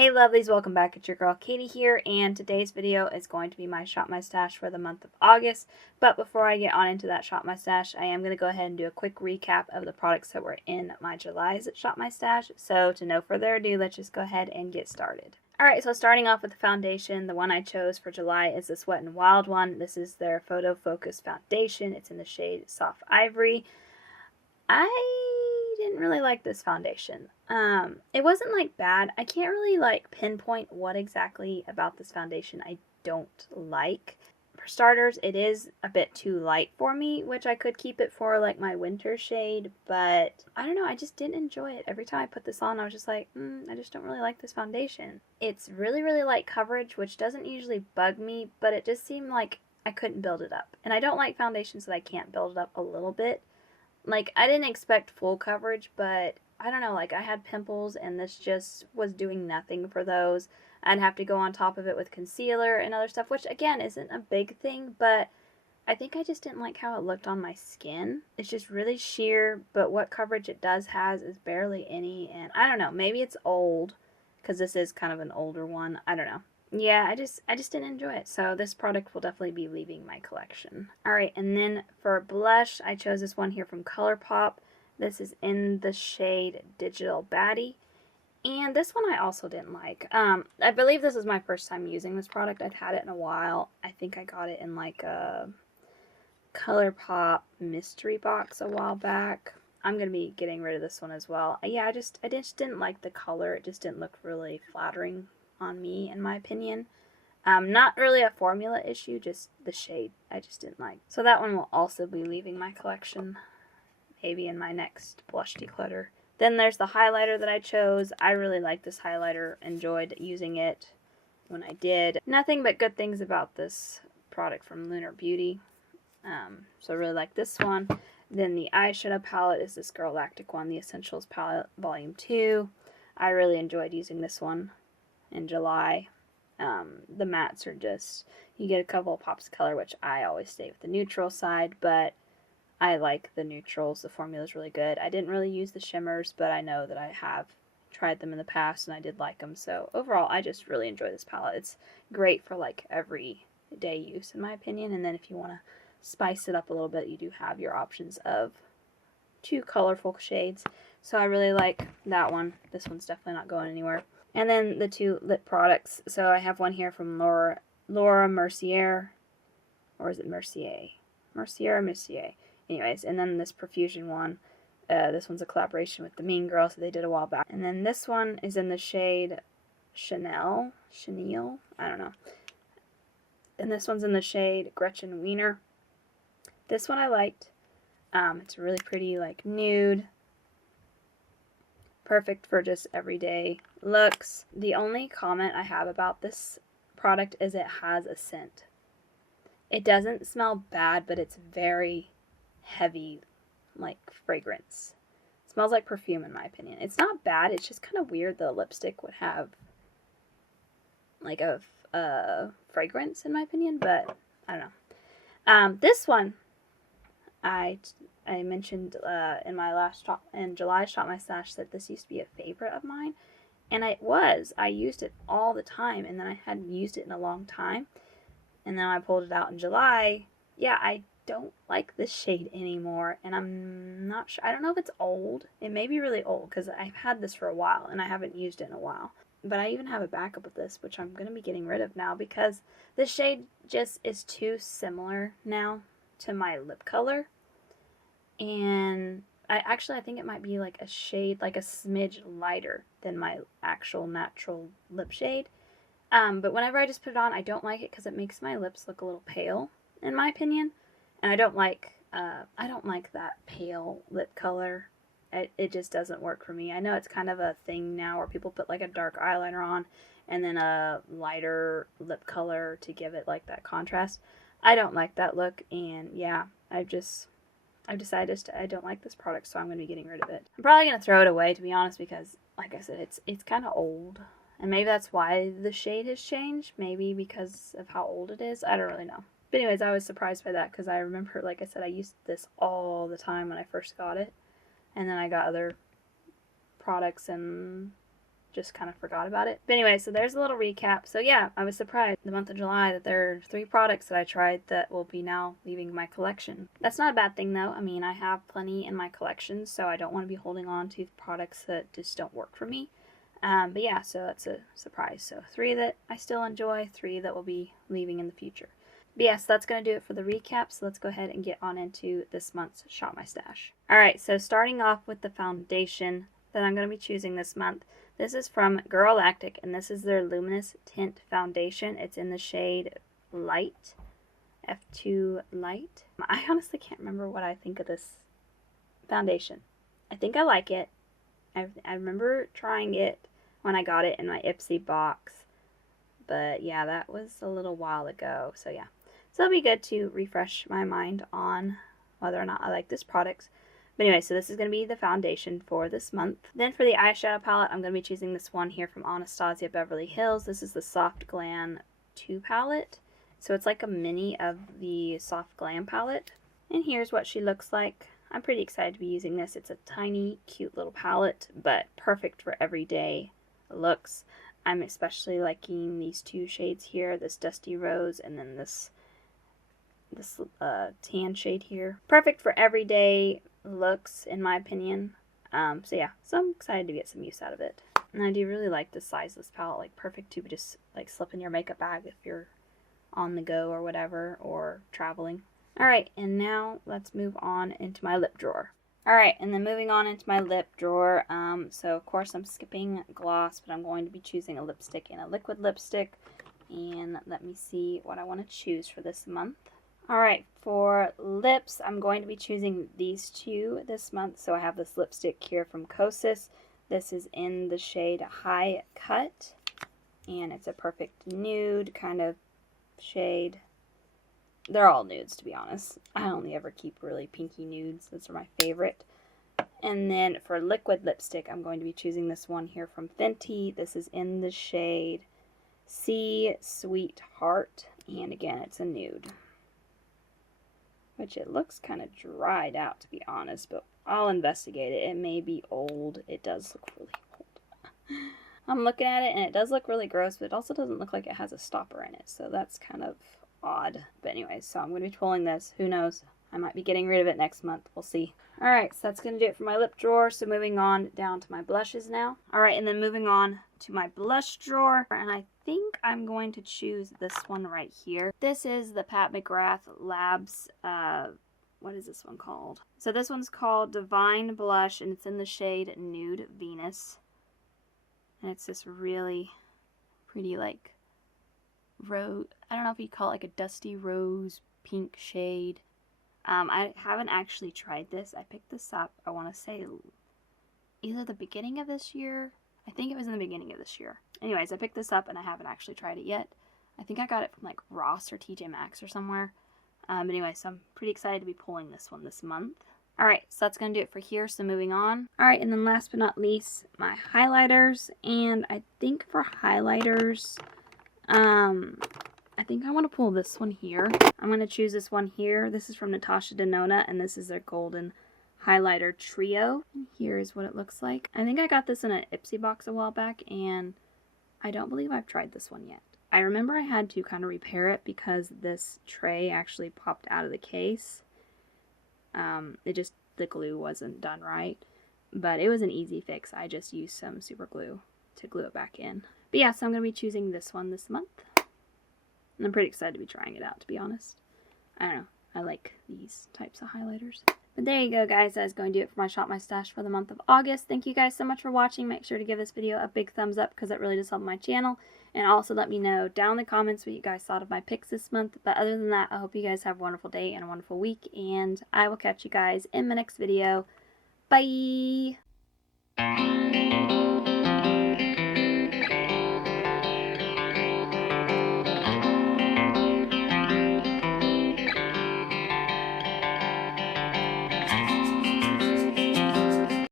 Hey lovelies, welcome back. It's your girl Katie here, and today's video is going to be my Shop My Stash for the month of August. But before I get on into that Shop My Stash, I am going to go ahead and do a quick recap of the products that were in my July's Shop My Stash. So to no further ado, let's just go ahead and get started. Alright, so starting off with the foundation, the one I chose for July is this Wet n Wild one. This is their Photo Focus Foundation. It's in the shade Soft Ivory. I didn't really like this foundation. It wasn't like bad. I can't really like pinpoint what exactly about this foundation I don't like. For starters, it is a bit too light for me, which I could keep it for like my winter shade, but I don't know, I just didn't enjoy it. Every time I put this on, I was just like, I just don't really like this foundation. It's really, really light coverage, which doesn't usually bug me, but it just seemed like I couldn't build it up. And I don't like foundations that I can't build it up a little bit. Like, I didn't expect full coverage, but I don't know, like, I had pimples, and this just was doing nothing for those. I'd have to go on top of it with concealer and other stuff, which, again, isn't a big thing, but I think I just didn't like how it looked on my skin. It's just really sheer, but what coverage it does has is barely any, and I don't know, maybe it's old, because this is kind of an older one. I don't know. Yeah, I just didn't enjoy it. So this product will definitely be leaving my collection. Alright, and then for blush, I chose this one here from ColourPop. This is in the shade Digital Baddie. And this one I also didn't like. I believe this is my first time using this product. I've had it in a while. I think I got it in like a ColourPop mystery box a while back. I'm going to be getting rid of this one as well. Yeah, I just didn't like the color. It just didn't look really flattering on me, in my opinion. Not really a formula issue, just the shade I just didn't like. So that one will also be leaving my collection, maybe in my next blush declutter. Then there's the highlighter that I chose. I really like this highlighter, enjoyed using it when I did. Nothing but good things about this product from Lunar Beauty. So I really like this one. Then the eyeshadow palette is this Girl Lactic one, the Essentials palette, Volume 2. I really enjoyed using this one in July. The mattes are just, you get a couple of pops of color, which I always stay with the neutral side, but I like the neutrals. The formula is really good. I didn't really use the shimmers, but I know that I have tried them in the past and I did like them. So overall, I just really enjoy this palette. It's great for like everyday use, in my opinion. And then if you want to spice it up a little bit, you do have your options of 2 colorful shades. So I really like that one. This one's definitely not going anywhere. And then the 2 lip products. So I have one here from Laura Mercier. Or is it Mercier? Mercier. Anyways, and then this Profusion one. This one's a collaboration with the Mean Girls that they did a while back. And then this one is in the shade Chanel. I don't know. And this one's in the shade Gretchen Wiener. This one I liked. It's really pretty, like nude. Perfect for just everyday looks. The only comment I have about this product is it has a scent. It doesn't smell bad, but it's very heavy, like fragrance. It smells like perfume, in my opinion. It's not bad. It's just kind of weird the lipstick would have like a fragrance, in my opinion, but I don't know. This one, I mentioned in my last in July Shop My Stash that this used to be a favorite of mine, and it was. I used it all the time, and then I hadn't used it in a long time, and then I pulled it out in July. Yeah, I don't like this shade anymore, and I'm not sure. I don't know if it's old. It may be really old because I've had this for a while, and I haven't used it in a while. But I even have a backup of this, which I'm going to be getting rid of now because this shade just is too similar now to my lip color. And I think it might be like a shade, like a smidge lighter than my actual natural lip shade. But whenever I just put it on, I don't like it because it makes my lips look a little pale, in my opinion. And I don't like that pale lip color. It just doesn't work for me. I know it's kind of a thing now where people put like a dark eyeliner on and then a lighter lip color to give it like that contrast. I don't like that look, and yeah, I've decided I don't like this product, so I'm going to be getting rid of it. I'm probably going to throw it away, to be honest, because like I said, it's kind of old. And maybe that's why the shade has changed. Maybe because of how old it is. I don't really know. But anyways, I was surprised by that because I remember, like I said, I used this all the time when I first got it. And then I got other products and just kind of forgot about it. But anyway, so there's a little recap. So yeah, I was surprised the month of July that there are 3 products that I tried that will be now leaving my collection. That's not a bad thing though. I mean, I have plenty in my collection, so I don't want to be holding on to products that just don't work for me. But yeah, so that's a surprise. So 3 that I still enjoy, 3 that will be leaving in the future. But yes, that's going to do it for the recap, so let's go ahead and get on into this month's Shop My Stash. Alright, so starting off with the foundation that I'm going to be choosing this month. This is from Girlactic, and this is their Luminous Tint Foundation. It's in the shade Light, F2 Light. I honestly can't remember what I think of this foundation. I think I like it. I remember trying it when I got it in my Ipsy box. But yeah, that was a little while ago. So yeah. So it'll be good to refresh my mind on whether or not I like this product. But anyway, so this is going to be the foundation for this month. Then for the eyeshadow palette, I'm going to be choosing this one here from Anastasia Beverly Hills. This is the Soft Glam 2 palette. So it's like a mini of the Soft Glam palette. And here's what she looks like. I'm pretty excited to be using this. It's a tiny, cute little palette, but perfect for everyday looks. I'm especially liking these 2 shades here, this Dusty Rose and then this tan shade here. Perfect for everyday looks, in my opinion. So yeah, so I'm excited to get some use out of it. And I do really like the size of this palette, like perfect to just like slip in your makeup bag if you're on the go or whatever, or traveling. Alright, and now let's move on into my lip drawer. Alright, and then moving on into my lip drawer, so of course I'm skipping gloss, but I'm going to be choosing a lipstick and a liquid lipstick. And let me see what I want to choose for this month. Alright, for lips, I'm going to be choosing these 2 this month. So I have this lipstick here from Kosas. This is in the shade High Cut, and it's a perfect nude kind of shade. They're all nudes, to be honest. I only ever keep really pinky nudes. Those are my favorite. And then for liquid lipstick, I'm going to be choosing this one here from Fenty. This is in the shade Sea Sweetheart, and again, it's a nude. Which it looks kind of dried out, to be honest, but I'll investigate it. It may be old. It does look really old. I'm looking at it, and it does look really gross, but it also doesn't look like it has a stopper in it, so that's kind of odd. But anyway, so I'm going to be pulling this. Who knows? I might be getting rid of it next month. We'll see. Alright, so that's going to do it for my lip drawer. So moving on down to my blushes now. Alright, and then moving on to my blush drawer. And I think I'm going to choose this one right here. This is the Pat McGrath Labs, what is this one called? So this one's called Divine Blush, and it's in the shade Nude Venus. And it's this really pretty, like, rose, I don't know if you'd call it like a dusty rose pink shade. I haven't actually tried this. I picked this up, I want to say, either the beginning of this year. I think it was in the beginning of this year. Anyways, I picked this up and I haven't actually tried it yet. I think I got it from like Ross or TJ Maxx or somewhere. But anyway, so I'm pretty excited to be pulling this one this month. Alright, so that's going to do it for here, so moving on. Alright, and then last but not least, my highlighters. And I think for highlighters, I think I want to pull this one here. I'm going to choose this one here. This is from Natasha Denona, and this is their Golden Highlighter Trio. And here is what it looks like. I think I got this in an Ipsy box a while back, and I don't believe I've tried this one yet. I remember I had to kind of repair it because this tray actually popped out of the case. The glue wasn't done right, but it was an easy fix. I just used some super glue to glue it back in. But yeah, so I'm going to be choosing this one this month. And I'm pretty excited to be trying it out, to be honest. I don't know. I like these types of highlighters. But there you go, guys. That is going to do it for my Shop My Stash for the month of August. Thank you guys so much for watching. Make sure to give this video a big thumbs up because that really does help my channel. And also let me know down in the comments what you guys thought of my picks this month. But other than that, I hope you guys have a wonderful day and a wonderful week. And I will catch you guys in my next video. Bye!